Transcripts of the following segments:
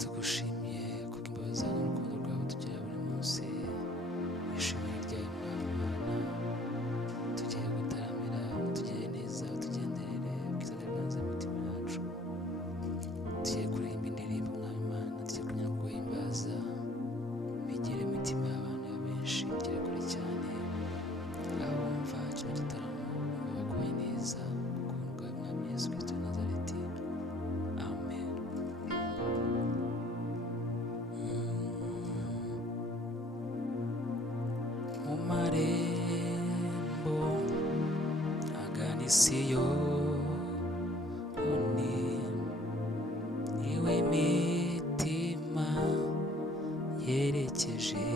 tugushimiye kuko imbabazi zawe n'urukundo rwawe tugira buri munsi. Ishimwe ryawe Mana, tugiye gutaramira, tugire neza, tugenderere ubwiza bwawe bwanze mu mitima yacu. Tugiye kuririmba indirimbo Mwami Mana, tugiye kunyura mu guhimbaza, bigire mu mitima y'abantu benshi, bigere kure cyane. Aho wumva kino gitaramo wumva baguye neza, kuko Mwami Yesu Kristo wa Nazareti. Amen. Mu marembo agana i Siyoni, niwe imitima yerekeje.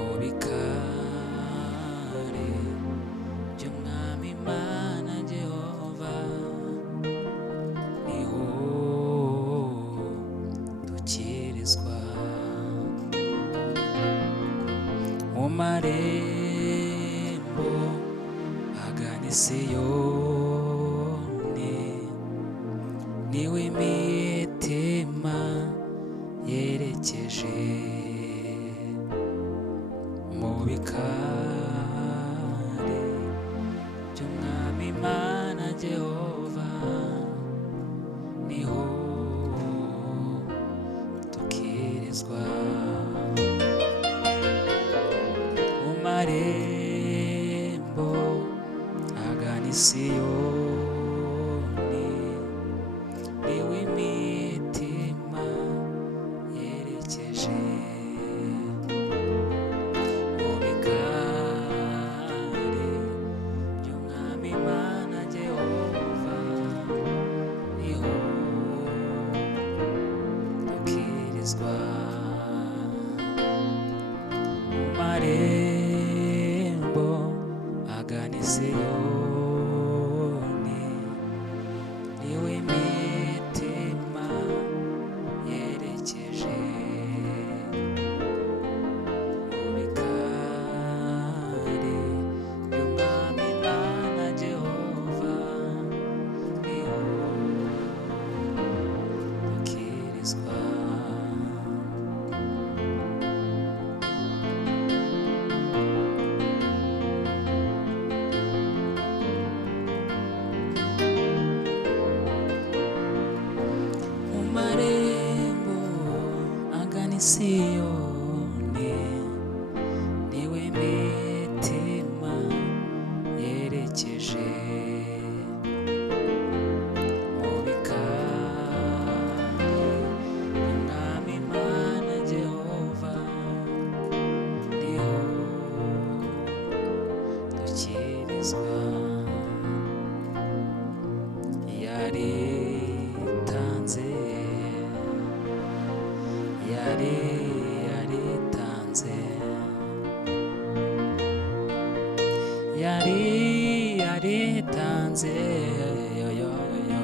Mu bikari by'Umwami Imana Jehova, niho dukirizwa. Mu marembo agana i Siyoni, niwe imitima yerekeje. Mu bikari by'Umwami Imana Jehova, niho dukirizwa. Mu marembo agana i Siyoni, niwe imitima yerekeje. Mu bikari by'Umwami Imana Jehova, niho dukirizwa. Mu marembo agana i Siyoni, niwe imitima yerekeje. Mu bikari by'Umwami Imana Jehova, niho dukirizwa. Mu marembo agana i Siyoni, niwe imitima yerekeje. Mu bikari by'Umwami Imana Jehova, niho dukirizwa. Yaritanze, yaritanze, yaritanze, yo yo yo,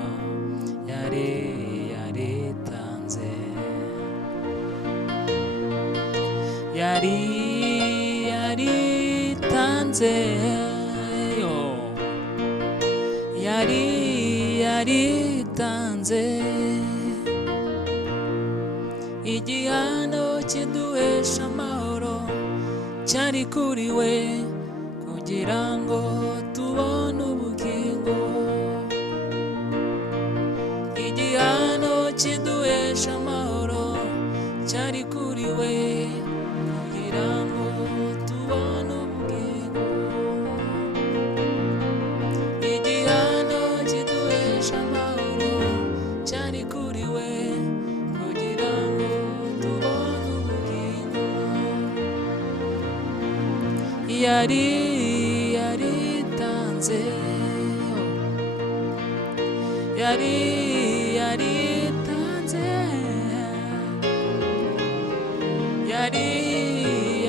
yaritanze, yaritanze, yo, yaritanze. Igihano kiduhesha amahoro cyari kuri we, kugira ngo tubone ubugingo. Igihano kiduhesha amahoro cyari kuri we, kugira ngo tubone ubugingo. Igihano kiduhesha amahoro cyari kuri we, kugira ngo tubone ubugingo. Yaritanze, yaritanze, yaritanze,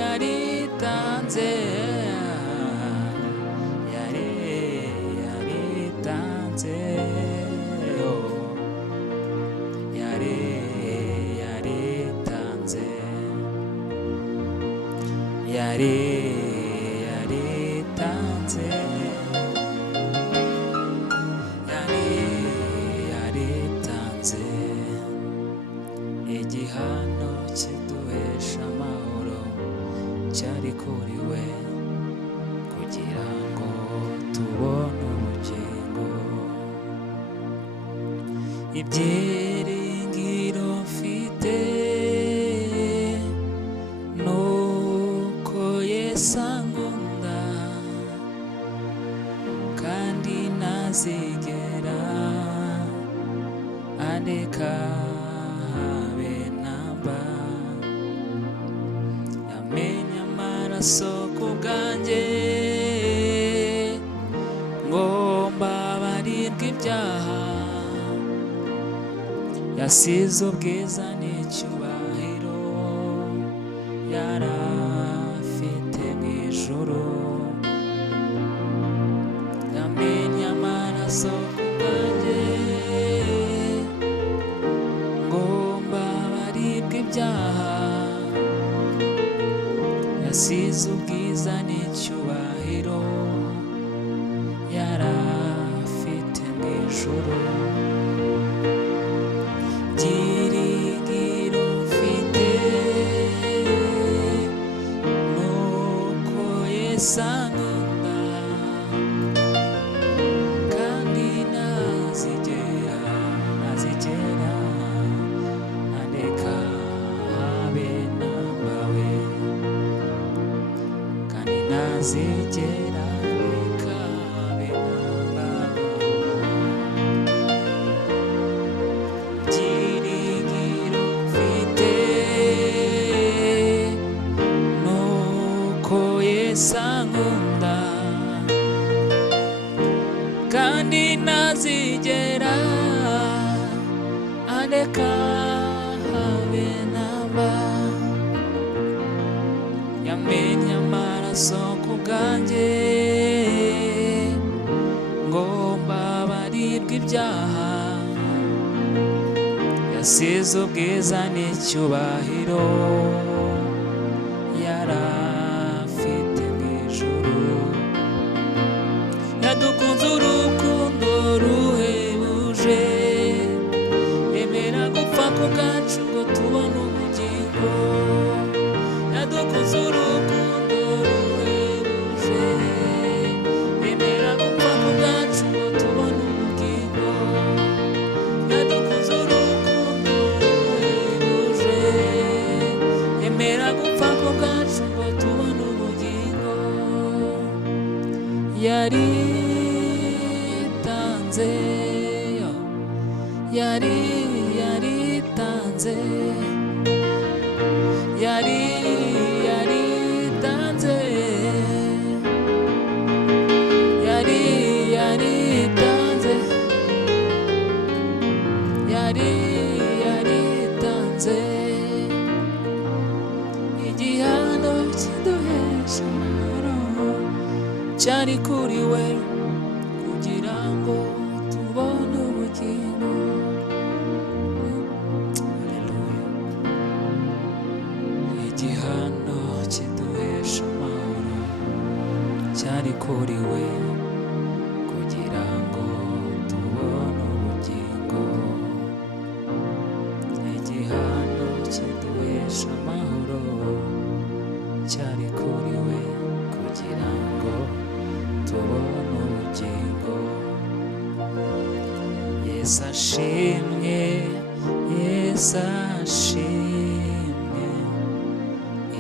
yaritanze, yaritanze, yaritanze, yaritanze. ibyiringiro mfite nuko Yesu ankunda kandi ntazigera andeka habe namba. Yamenye amaraso ku bwanjye ngo mbabarirwe ibyaha, yasize ubwiza n'icyubahiro yarafite mu ijuru. Yamenye amaraso ku bwanjye ngo mbabarirwe ibyaha, yasize ubwiza n'icyubahiro yarafite mu ijuru. Byiringiro mfite nuko Yesu ankunda kandi ntazigera andeka habe namba we, kandi ntazigera andeka habe namba. Byiringiro mfite nuko Yesu ankunda kandi ntazigera andeka habe namba. Yamenye amaraso ku bwanjye ngo mbabarirwe ibyaha, yasize ubwiza n'icyubahiro yarafite mu ijuru. Yadukunze urukundo ruhebuje, yemera gupfa ku bwacu ngo tubone ubugingo. Yadukunze urukundo ruhebuje, yemera gupfa ku bwacu ngo tubone ubugingo. Yadukunze urukundo ruhebuje, yemera gupfa ku bwacu ngo tubone ubugingo. Yaritanze, yaritanze, yaritanze, yaritanze, yaritanze. Igihano kiduhesha amahoro cyari kuri we kugira ngo tubone ubugingo. Haleluya. Igihano kiduhesha amahoro cyari kuri we kugira ngo tubone ubugingo. Igihano kiduhesha amahoro cyari kuri we kugira ngo tubone ubugingo. Yesu ashimwe, Yesu ashimwe,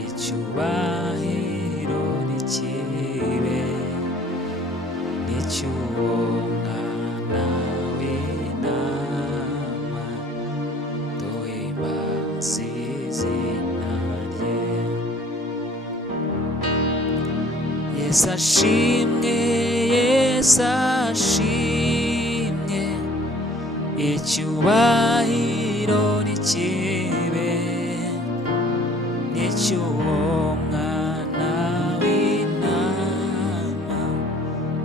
icyubahiro nikibe n'icy'uwo mwana w'intama, duhimbaze izina rye. Yesu ashimwe, Yesu ashimwe, icyubahiro nikibe n'icy'uwo mwana w'intama,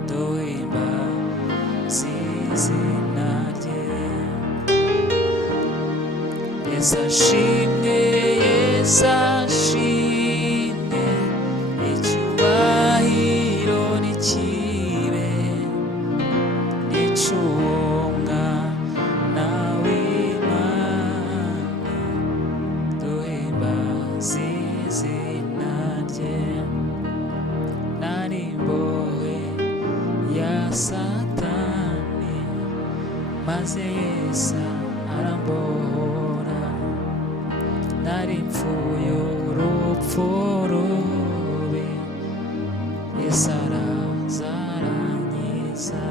duhimbaze izina rye. Yesu ashimwe, Yesu ashimwe, icyubahiro nikibe n'icy'uwo mwana w'Imana, duhimbaze izina rye. Nari imbohe ya Satani maze Yesu arambohora, nari mpfuye urupfu rubi, Yesu araza arankiza.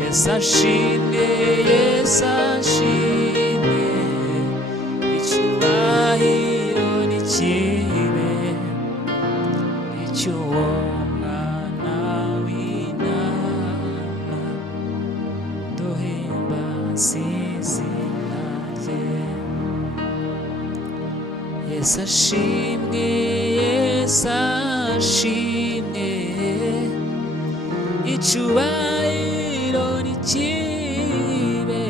Yesu ashimwe, Yesu ashimwe, icyubahiro nikibe icy'uwo mwana w'intama, duhimbaze izina rye. Yesu ashimwe, Yesu ashimwe, icyubahiro nikibe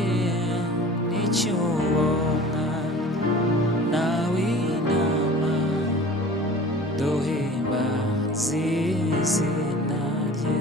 icy'uwo mwana w'intama, duhimbaze izina rye.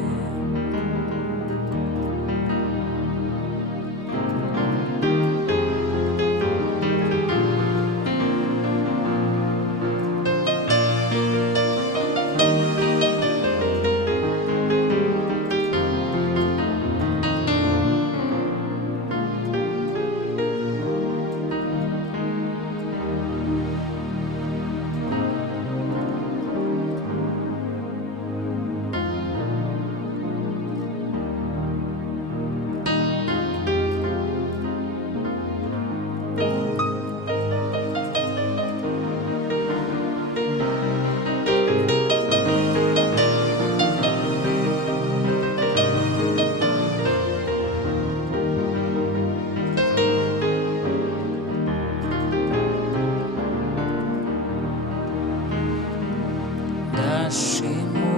Ndashima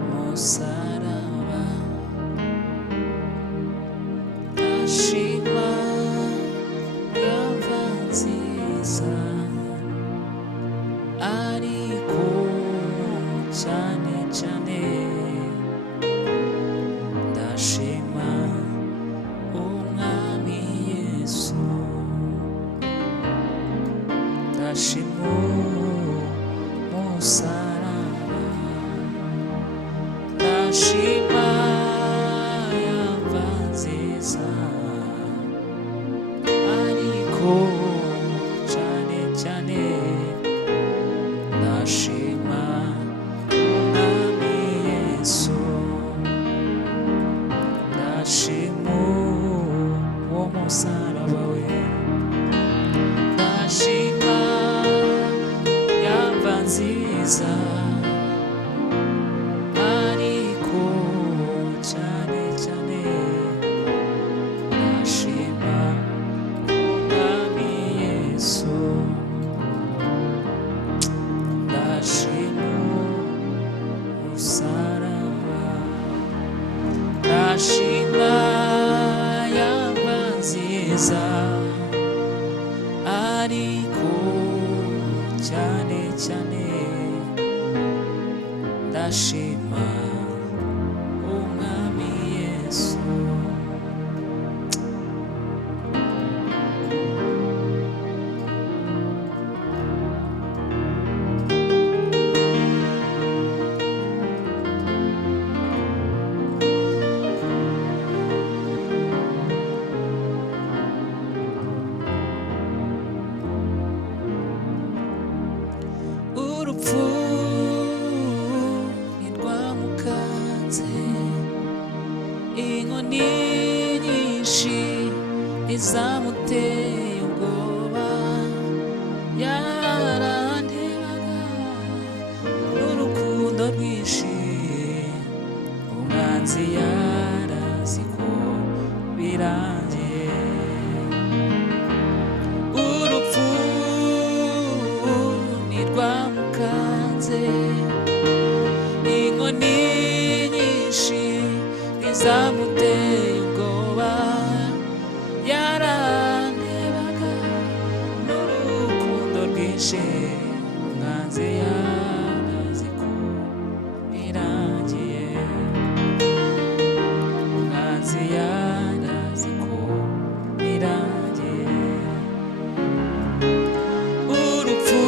umusaraba, ndashima imva nziza, ariko cyane cyane ndashima umwami Yesu, ndashima umusaraba, ndashima imva nziza, ariko cyane cyane ndashima umwami Yesu, ndashima uwo musaraba we, ndashima imva nziza, ariko cyane cyane ndashima umwami Yesu, ndashima umusaraba, ndashima imva nziza, ariko cyane cyane ndashima umwami Yesu. Urupfu ntirwamukanze, inkoni nyinshi ntizamuteye ubwoba, yarandebaga n'urukundo rwinshi, umwanzi yarazi ko birangiye. Urupfu ntirwamukanze, inkoni nyinshi ntizamuteye ubwoba, yarandebaga n'urukundo rwinshi, umwanzi yarazi ko birangiye, umwanzi yarazi ko birangiye. Urupfu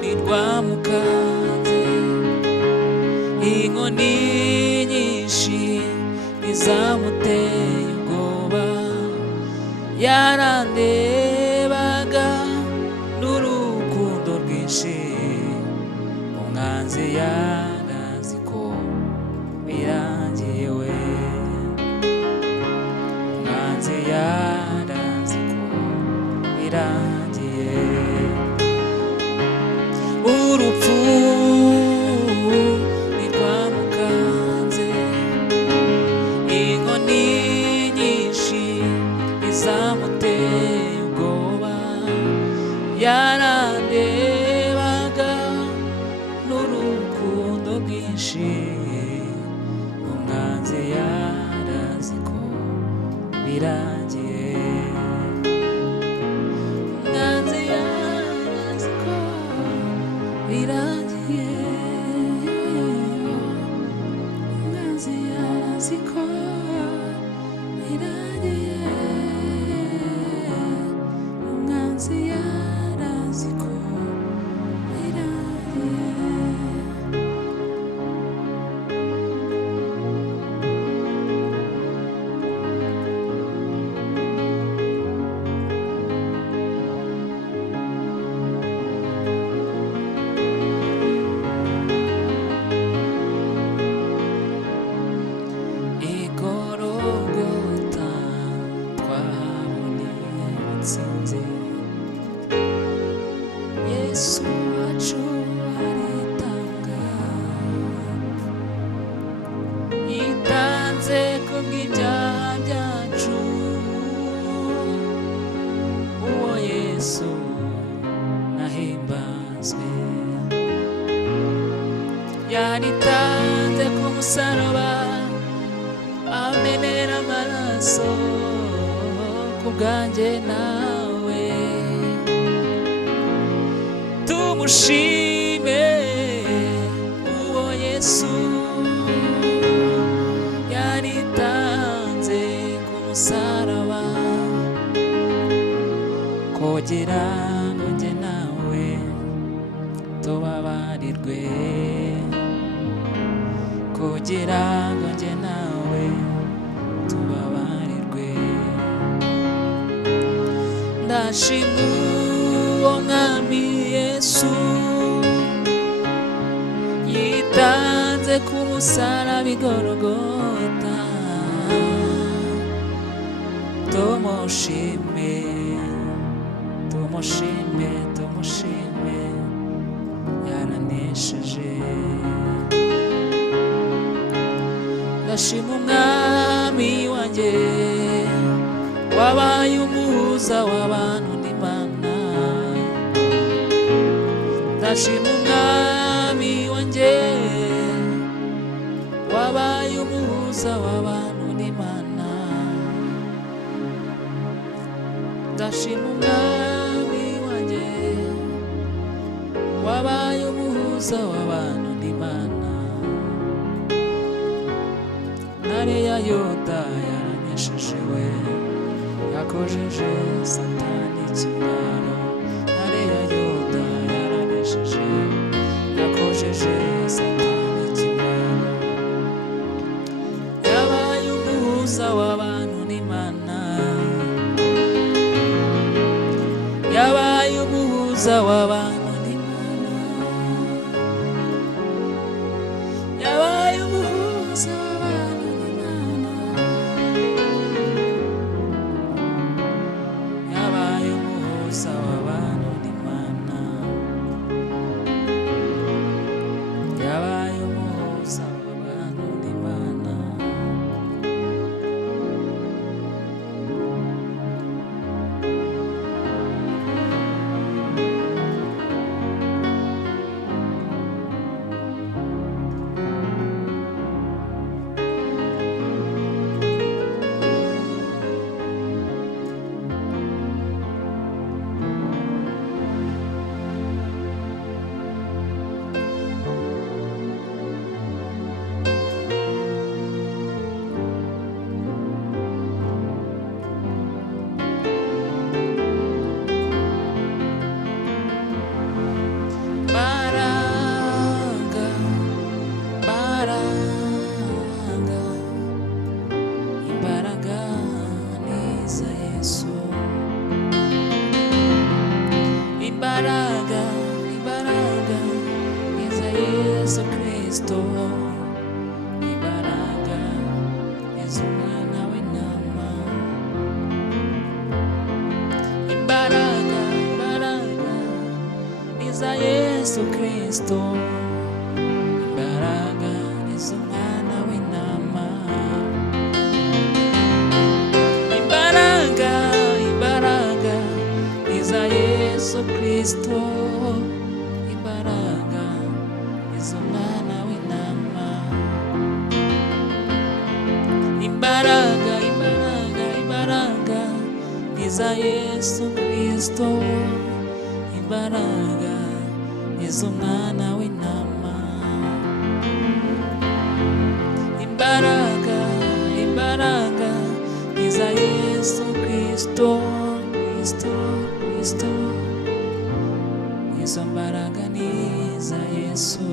ntirwamukanze, inkoni nyinshi ntizamuteye ubwoba, yarandebaga n'urukundo rwinshi, umwanzi yarazi ko birangiye we, umwanzi yarazi ko birangiye. Urupfu ntirwamukanze, inkoni nyinshi izamuteye ubwoba, yarandebaga n'urukundo rwinshi, umwanzi yarazi ko birangiye, umwanzi yarazi ko birangiye, umwanzi yarazi ko birangiye, umwanzi yarazi ko birangiye. Igorogota twahaboneye intsinzi, Yesu wacu aritanga, yitanze kubw'ibyaha byacu, uwo Yesu nahimbazwe, yaritanze ku musaraba, amenera amaraso ku bwanjye nawe, tumushime uwo Yesu, yaritanze ku musaraba, kugira ngo njye nawe tubabarirwe, kugira ngo njye nawe tubabarirwe. Ndashima uwo mwami Yesu, yitanze ku musaraba i Golgota, tumushime, tumushime, tumushime, yaranesheje. Ndashima umwami wanjye, wabaye umuhuza w'abantu n'Imana, ndashima umwami wanjye, wabaye umuhuza w'abantu n'Imana, ndashima umwami wanjye, wabaye umuhuza w'abantu n'Imana. Ntare ya Yuda yaranesheje we, yakojeje Satani ikimwaro, ntare ya Yuda yaranesheje, yakojeje Satani ikimwaro, yabaye umuhuza w'abantu n'Imana, yabaye umuhuza w'abantu n'Imana, yabaye umuhuza w'abantu n'Imana, yabaye umuhuza w'abantu n'Imana, yabaye umuhuza w'abantu n'Imana. Yesu Kristo, imbaraga n'iz'umwana w'intama. Imbaraga, imbaraga n'iza Yesu Kristo, imbaraga n'iz'umwana w'intama. Imbaraga, imbaraga, imbaraga n'iza Yesu Kristo, imbaraga n'iz'umwana w'intama. Imbaraga, imbaraga n'iza Yesu Kristo, Kristo, Kristo, izo mbaraga n'iza Yesu.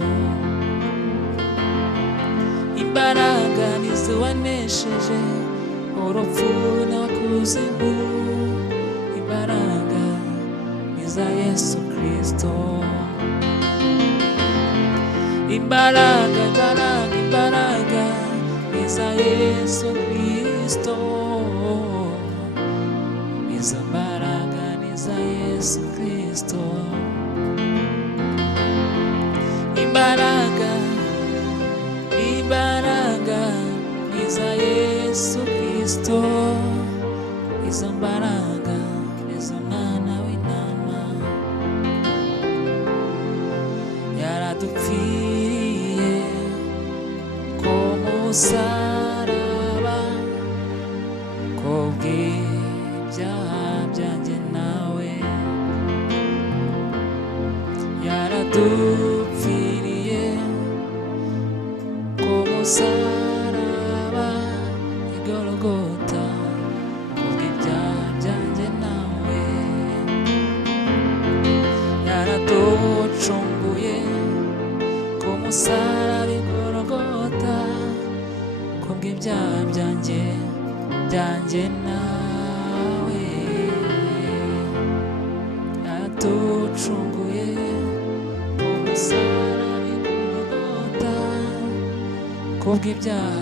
Imbaraga nizo wanesheje urupfu na kuzimu, imbaraga niza Yesu Kristo. Imbaraga, imbaraga, imbaraga niza Yesu Kristo, izo mbaraga niza Yesu Kristo. Imbaraga, imbaraga niza Yesu Kristo, izo mbaraga n'iz'umwana w'intama. Yaradupfiriye ku musaraba, kubw'ibyaha byanjye nawe. Yaradupfiriye ku musaraba i Golgota, kubw'ibyaha byanjye nawe. Yaraducunguye ku musaraba i Golgota, kubw'ibyaha byanjye nawe. Yaraducunguye ku musaraba i Golgota, kubw'ibyaha